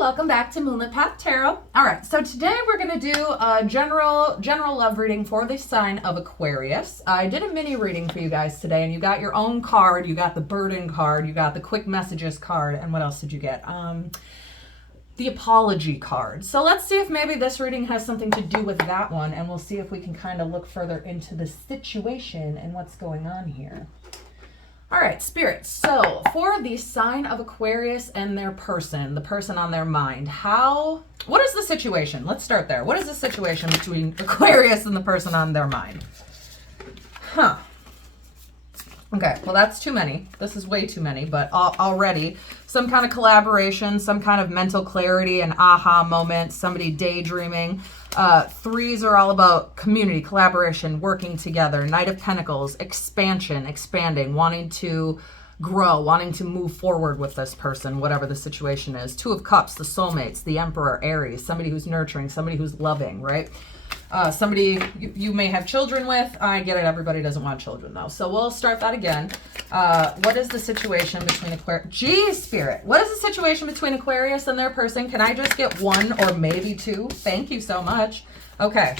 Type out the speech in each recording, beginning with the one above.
welcome back to Moonlit Path Tarot. All right, so today we're going to do a general love reading for the sign of Aquarius. I did a mini reading for you guys today, and you got your own card, you got the burden card, you got the quick messages card, and what else did you get? The apology card. So let's see if maybe this reading has something to do with that one, and we'll see if we can kind of look further into the situation and what's going on here. All right, Spirit. So for the sign of Aquarius and their person, the person on their mind, what is the situation? Let's start there. What is the situation between Aquarius and the person on their mind? Okay, well, that's too many. This is way too many, but already some kind of collaboration, some kind of mental clarity, an aha moment, somebody daydreaming. Threes are all about community, collaboration, working together. Knight of Pentacles, expansion, expanding, wanting to grow, wanting to move forward with this person, whatever the situation is. Two of Cups, the Soulmates, the Emperor, Aries, somebody who's nurturing, somebody who's loving, right? Somebody you may have children with. I get it. Everybody doesn't want children, though. So we'll start that again. What is the situation between Aquarius? Geez, Spirit. What is the situation between Aquarius and their person? Can I just get one or maybe two? Thank you so much. Okay.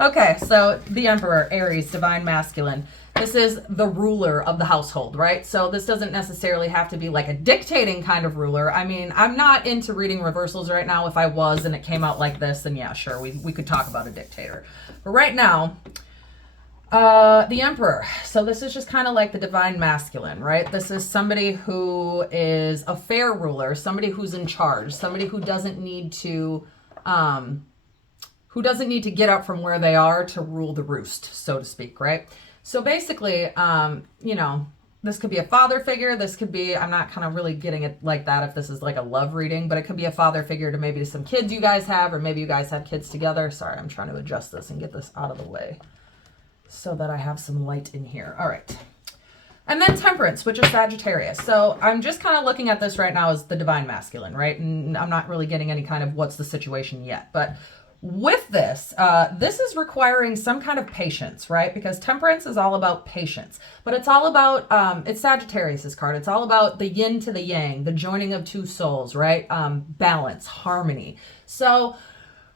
Okay, so the Emperor, Aries, divine masculine. This is the ruler of the household, right? So this doesn't necessarily have to be like a dictating kind of ruler. I mean, I'm not into reading reversals right now. If I was and it came out like this, then yeah, sure, we could talk about a dictator. But right now, the Emperor. So this is just kind of like the divine masculine, right? This is somebody who is a fair ruler, somebody who's in charge, somebody who doesn't need to get up from where they are to rule the roost, so to speak, right? So basically, this could be a father figure. This could be, I'm not kind of really getting it like that if this is like a love reading, but it could be a father figure to maybe some kids you guys have, or maybe you guys have kids together. Sorry, I'm trying to adjust this and get this out of the way so that I have some light in here. All right. And then Temperance, which is Sagittarius. So I'm just kind of looking at this right now as the divine masculine, right? And I'm not really getting any kind of what's the situation yet, but with this, this is requiring some kind of patience, right? Because Temperance is all about patience, but it's all about, it's Sagittarius's card. It's all about the yin to the yang, the joining of two souls, right? Balance, harmony. So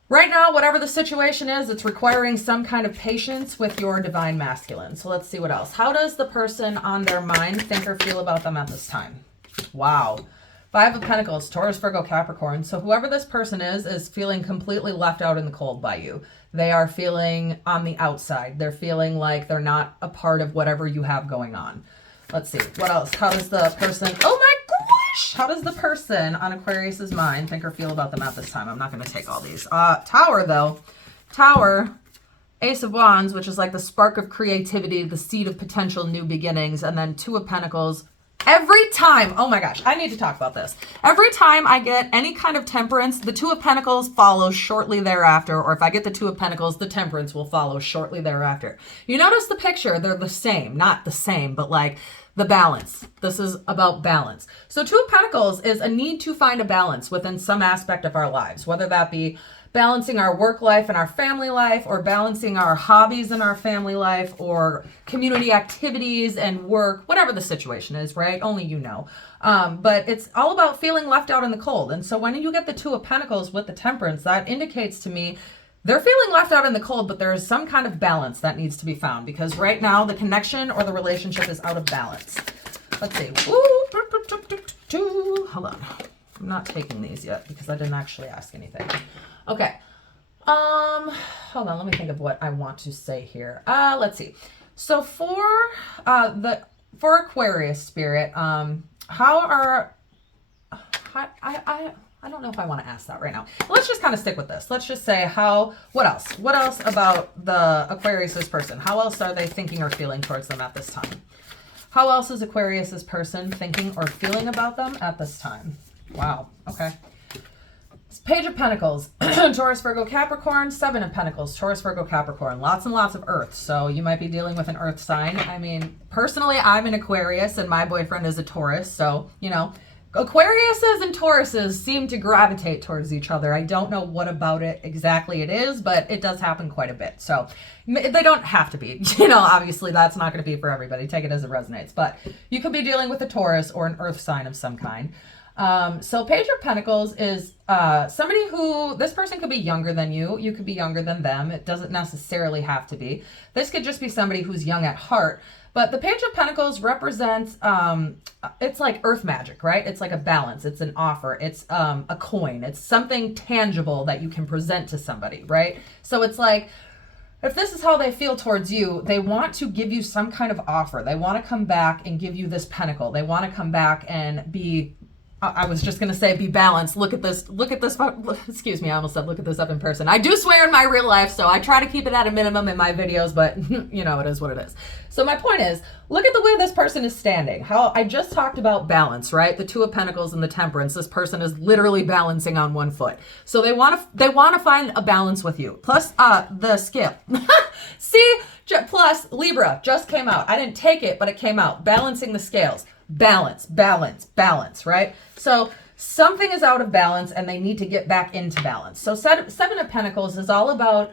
right now, whatever the situation is, it's requiring some kind of patience with your divine masculine. So let's see what else. How does the person on their mind think or feel about them at this time? Wow. Five of Pentacles, Taurus, Virgo, Capricorn. So whoever this person is feeling completely left out in the cold by you. They are feeling on the outside. They're feeling like they're not a part of whatever you have going on. Let's see. What else? How does the person... Oh my gosh! How does the person on Aquarius's mind think or feel about them at this time? I'm not going to take all these. Tower, though. Tower, Ace of Wands, which is like the spark of creativity, the seed of potential new beginnings, and then Two of Pentacles. Every time, oh my gosh, I need to talk about this. Every time I get any kind of Temperance, the Two of Pentacles follows shortly thereafter, or if I get the Two of Pentacles, the Temperance will follow shortly thereafter. You notice the picture, they're the same, not the same, but like the balance. This is about balance. So Two of Pentacles is a need to find a balance within some aspect of our lives, whether that be balancing our work life and our family life, or balancing our hobbies and our family life, or community activities and work, whatever the situation is, right? Only you know. But it's all about feeling left out in the cold. And so when you get the Two of Pentacles with the Temperance, that indicates to me they're feeling left out in the cold, but there is some kind of balance that needs to be found, because right now the connection or the relationship is out of balance. Let's see. Hold on. I'm not taking these yet because I didn't actually ask anything. Okay. Hold on. Let me think of what I want to say here. Let's see. So for Aquarius, Spirit, I don't know if I want to ask that right now. Let's just kind of stick with this. Let's just say what else? What else about the Aquarius's person? How else are they thinking or feeling towards them at this time? How else is Aquarius's person thinking or feeling about them at this time? Wow. Okay. Page of Pentacles, Taurus, Virgo, Capricorn. Seven of Pentacles, Taurus, Virgo, Capricorn. Lots and lots of Earth. So you might be dealing with an Earth sign. I mean, personally, I'm an Aquarius and my boyfriend is a Taurus. So, Aquariuses and Tauruses seem to gravitate towards each other. I don't know what about it exactly it is, but it does happen quite a bit. So they don't have to be. Obviously that's not going to be for everybody. Take it as it resonates. But you could be dealing with a Taurus or an Earth sign of some kind. So Page of Pentacles is somebody who, this person could be younger than you. You could be younger than them. It doesn't necessarily have to be. This could just be somebody who's young at heart. But the Page of Pentacles represents, it's like earth magic, right? It's like a balance. It's an offer. It's a coin. It's something tangible that you can present to somebody, right? So it's like, if this is how they feel towards you, they want to give you some kind of offer. They want to come back and give you this pentacle. They want to come back and be, I was just going to say be balanced. Look at this, excuse me, I almost said look at this up in person. I do swear in my real life, so I try to keep it at a minimum in my videos, but you know, it is what it is. So my point is, look at the way this person is standing. How I just talked about balance, right? The Two of Pentacles and the Temperance. This person is literally balancing on one foot. So they want to find a balance with you. Plus the scale. See, plus Libra just came out. I didn't take it, but it came out. Balancing the scales. Balance, balance, balance, right? So something is out of balance and they need to get back into balance. So Seven of Pentacles is all about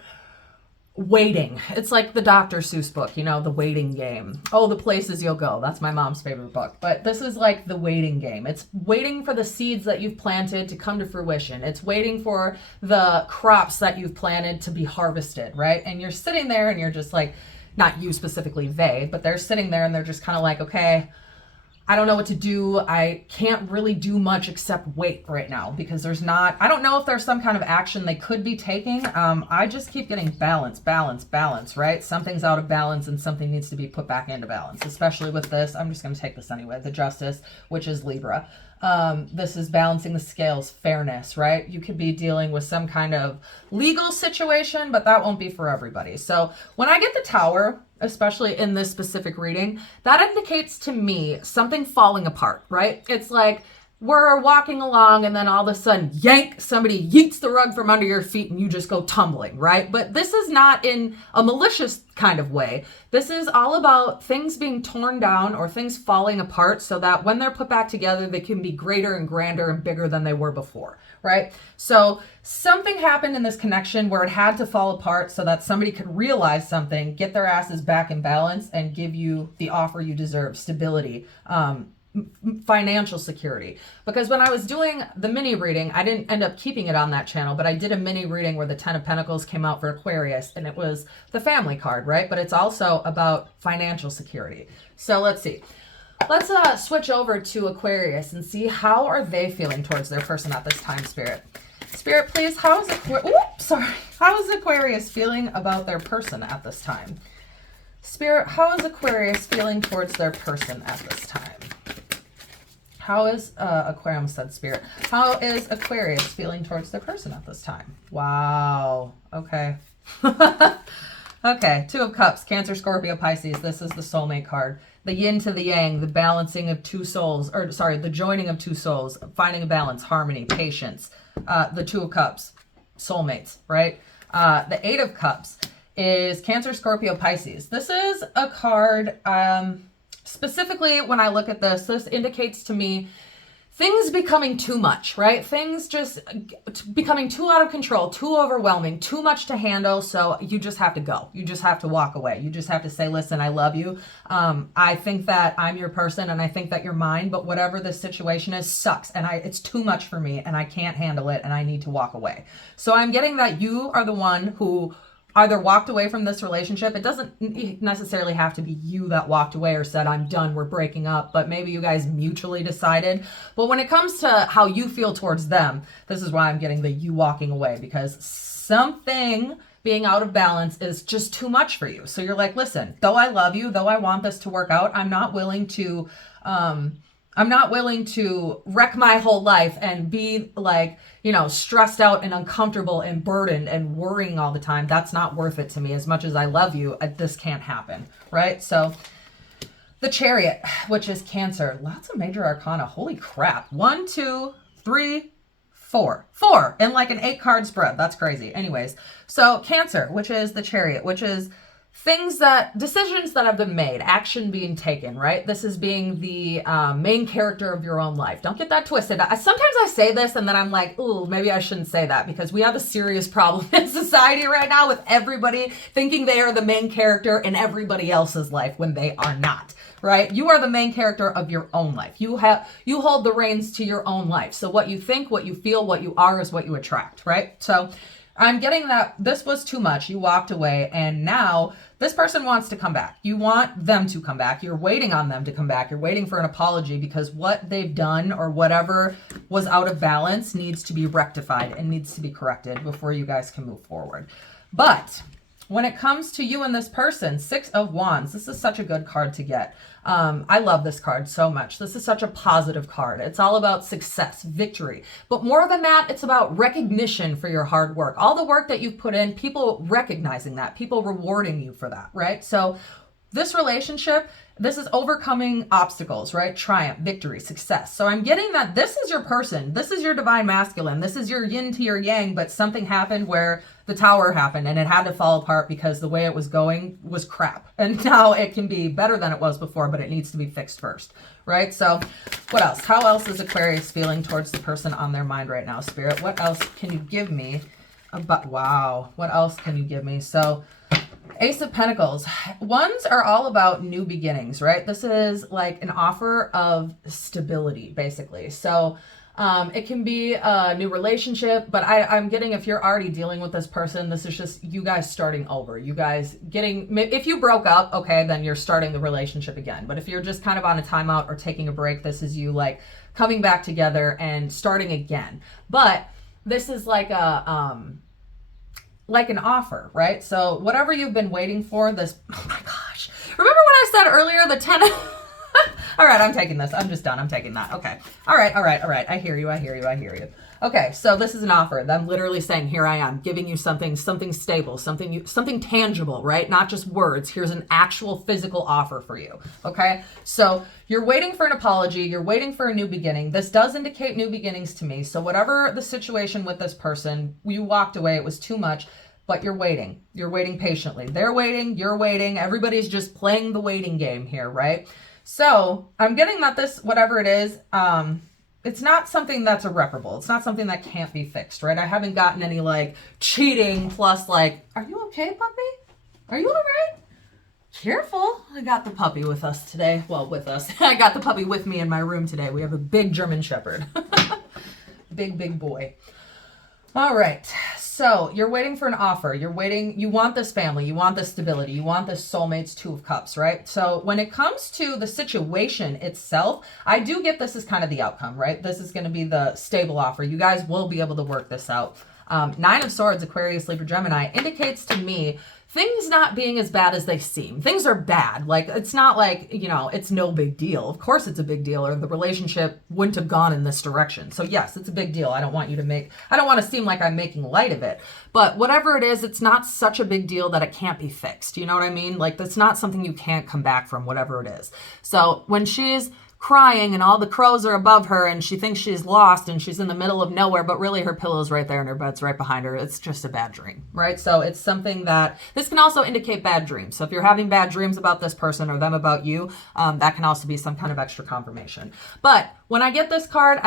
waiting. It's like the Dr. Seuss book, you know, the waiting game. Oh, the places you'll go. That's my mom's favorite book. But this is like the waiting game. It's waiting for the seeds that you've planted to come to fruition. It's waiting for the crops that you've planted to be harvested, right? And you're sitting there and you're just like, not you specifically, they, but they're sitting there and they're just kind of like, okay, I don't know what to do. I can't really do much except wait right now because there's not, I don't know if there's some kind of action they could be taking. I just keep getting balance, balance, balance, right? Something's out of balance and something needs to be put back into balance, especially with this. I'm just going to take this anyway. The Justice, which is Libra. This is balancing the scales, fairness, right? You could be dealing with some kind of legal situation, but that won't be for everybody. So when I get the Tower, especially in this specific reading, that indicates to me something falling apart, right? It's like we're walking along and then all of a sudden, yank, somebody yeets the rug from under your feet and you just go tumbling, right? But this is not in a malicious kind of way. This is all about things being torn down or things falling apart so that when they're put back together, they can be greater and grander and bigger than they were before, right? So something happened in this connection where it had to fall apart so that somebody could realize something, get their asses back in balance and give you the offer you deserve, stability, financial security. Because when I was doing the mini reading, I didn't end up keeping it on that channel, but I did a mini reading where the 10 of Pentacles came out for Aquarius and it was the family card, right? But it's also about financial security. So let's see. Let's switch over to Aquarius and see how are they feeling towards their person at this time, Spirit. Spirit, please, how is Aquarius feeling about their person at this time? Spirit, how is Aquarius feeling towards their person at this time? How is Aquarius said Spirit? How is Aquarius feeling towards their person at this time? Wow. Okay. Okay. Two of Cups, Cancer, Scorpio, Pisces. This is the soulmate card. The yin to the yang, the balancing of two souls, or sorry, the joining of two souls, finding a balance, harmony, patience. The Two of Cups, soulmates, right? The Eight of Cups is Cancer, Scorpio, Pisces. This is a card, specifically when I look at this, this indicates to me things becoming too much, right? Things just becoming too out of control, too overwhelming, too much to handle. So you just have to go. You just have to walk away. You just have to say, listen, I love you. I think that I'm your person and I think that you're mine, but whatever this situation is sucks. And it's too much for me and I can't handle it and I need to walk away. So I'm getting that you are the one who either walked away from this relationship. It doesn't necessarily have to be you that walked away or said, I'm done, we're breaking up, but maybe you guys mutually decided. But when it comes to how you feel towards them, this is why I'm getting the you walking away, because something being out of balance is just too much for you. So you're like, listen, though I love you, though I want this to work out, I'm not willing to wreck my whole life and be like, you know, stressed out and uncomfortable and burdened and worrying all the time. That's not worth it to me. As much as I love you, this can't happen, right? So the Chariot, which is Cancer, lots of major arcana. Holy crap. 1, 2, 3, 4. 4 in like an 8 card spread. That's crazy. Anyways, so Cancer, which is the Chariot, which is decisions that have been made, action being taken, right? This is being the main character of your own life. Don't get that twisted. Sometimes I say this and then I'm like, ooh, maybe I shouldn't say that, because we have a serious problem in society right now with everybody thinking they are the main character in everybody else's life when they are not, right? You are the main character of your own life. You hold the reins to your own life. So what you think, what you feel, what you are is what you attract, right? So I'm getting that this was too much. You walked away, and now this person wants to come back. You want them to come back. You're waiting on them to come back. You're waiting for an apology because what they've done or whatever was out of balance needs to be rectified and needs to be corrected before you guys can move forward. But when it comes to you and this person, 6 of Wands, this is such a good card to get. I love this card so much. This is such a positive card. It's all about success, victory. But more than that, it's about recognition for your hard work. All the work that you've put in, people recognizing that, people rewarding you for that, right? So this relationship, this is overcoming obstacles, right? Triumph, victory, success. So I'm getting that this is your person. This is your divine masculine. This is your yin to your yang, but something happened where the tower happened and it had to fall apart because the way it was going was crap. And now it can be better than it was before, but it needs to be fixed first, right? So what else? How else is Aquarius feeling towards the person on their mind right now, Spirit? What else can you give me? Wow. What else can you give me? So Ace of Pentacles. Ones are all about new beginnings, right? This is like an offer of stability, basically. So it can be a new relationship, but I'm getting if you're already dealing with this person, this is just you guys starting over. You guys getting, if you broke up, okay, then you're starting the relationship again. But if you're just kind of on a timeout or taking a break, this is you like coming back together and starting again. But this is like like an offer, right? So whatever you've been waiting for, this, oh my gosh. Remember when I said earlier, the 10 all right, I'm taking this. I'm just done. I'm taking that. Okay. All right. I hear you. Okay, so this is an offer. I'm literally saying, here I am, giving you something stable, something tangible, right? Not just words. Here's an actual physical offer for you, okay? So you're waiting for an apology. You're waiting for a new beginning. This does indicate new beginnings to me. So whatever the situation with this person, you walked away, it was too much, but you're waiting. You're waiting patiently. They're waiting, you're waiting. Everybody's just playing the waiting game here, right? So I'm getting that this, whatever it is, it's not something that's irreparable. It's not something that can't be fixed, right? I haven't gotten any like cheating plus like, are you okay, puppy? Are you all right? Careful. I got the puppy with us today. Well, with us. I got the puppy with me in my room today. We have a big German Shepherd. Big boy. All right. So you're waiting for an offer. You're waiting. You want this family. You want this stability. You want this soulmates 2 of cups, right? So when it comes to the situation itself, I do get this as kind of the outcome, right? This is going to be the stable offer. You guys will be able to work this out. 9 of Swords, Aquarius, Libra, Gemini indicates to me things not being as bad as they seem. Things are bad. Like, it's not like, you know, it's no big deal. Of course it's a big deal, or the relationship wouldn't have gone in this direction. So yes, it's a big deal. I don't want to seem like I'm making light of it. But whatever it is, it's not such a big deal that it can't be fixed. You know what I mean? Like, that's not something you can't come back from, whatever it is. So when she's crying and all the crows are above her and she thinks she's lost and she's in the middle of nowhere, but really her pillow's right there and her bed's right behind her, it's just a bad dream, right? So it's something that, this can also indicate bad dreams. So if you're having bad dreams about this person or them about you, that can also be some kind of extra confirmation. But when I get this card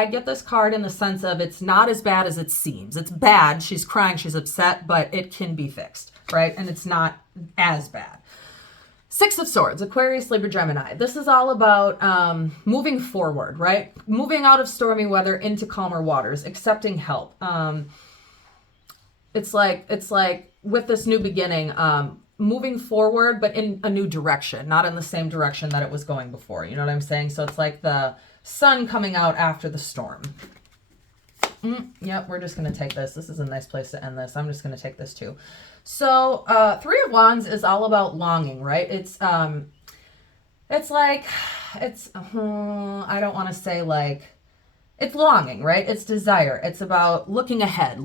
in the sense of it's not as bad as it seems. It's bad, she's crying, she's upset, but it can be fixed, right? And it's not as bad. 6 of Swords, Aquarius, Libra, Gemini. This is all about moving forward, right? Moving out of stormy weather into calmer waters, accepting help. It's like with this new beginning, moving forward, but in a new direction, not in the same direction that it was going before. You know what I'm saying? So it's like the sun coming out after the storm. Yep, we're just going to take this. This is a nice place to end this. I'm just going to take this too. So 3 of Wands is all about longing, right? It's I don't want to say like, it's longing, right? It's desire. It's about looking ahead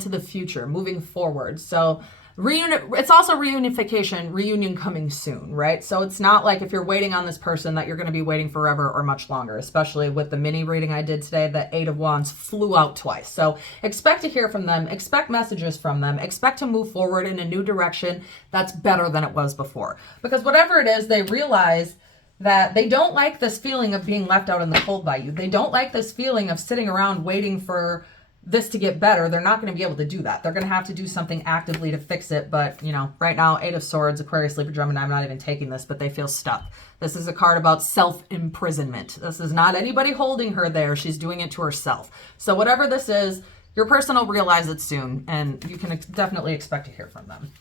to the future, moving forward. So it's also reunion coming soon, right? So it's not like if you're waiting on this person that you're going to be waiting forever or much longer, especially with the mini reading I did today, the 8 of Wands flew out twice. So expect to hear from them, expect messages from them, expect to move forward in a new direction that's better than it was before. Because whatever it is, they realize that they don't like this feeling of being left out in the cold by you. They don't like this feeling of sitting around waiting for this to get better, they're not going to be able to do that. They're going to have to do something actively to fix it. But, you know, right now, 8 of Swords, Aquarius, Libra, Gemini, I'm not even taking this, but they feel stuck. This is a card about self-imprisonment. This is not anybody holding her there. She's doing it to herself. So whatever this is, your person will realize it soon, and you can definitely expect to hear from them.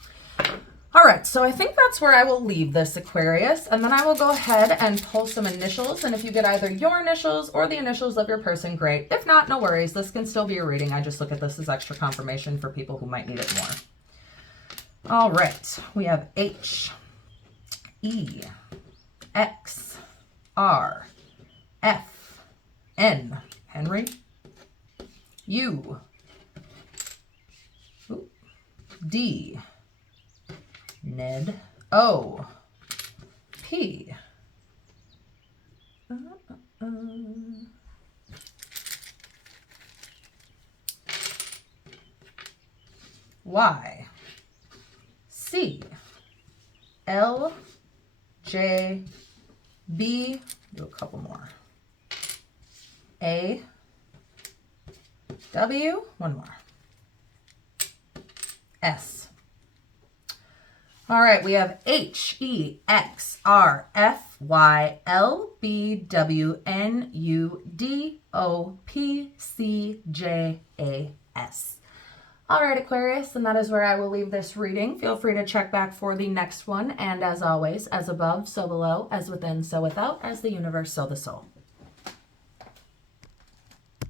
All right, so I think that's where I will leave this, Aquarius, and then I will go ahead and pull some initials, and if you get either your initials or the initials of your person, great. If not, no worries. This can still be a reading. I just look at this as extra confirmation for people who might need it more. All right, we have H, E, X, R, F, N, Henry, U, D, Ned, O, P, Y, C, L, J, B, do a couple more, A, W, one more, S. All right, we have H, E, X, R, F, Y, L, B, W, N, U, D, O, P, C, J, A, S. All right, Aquarius, and that is where I will leave this reading. Feel free to check back for the next one. And as always, as above, so below, as within, so without, as the universe, so the soul.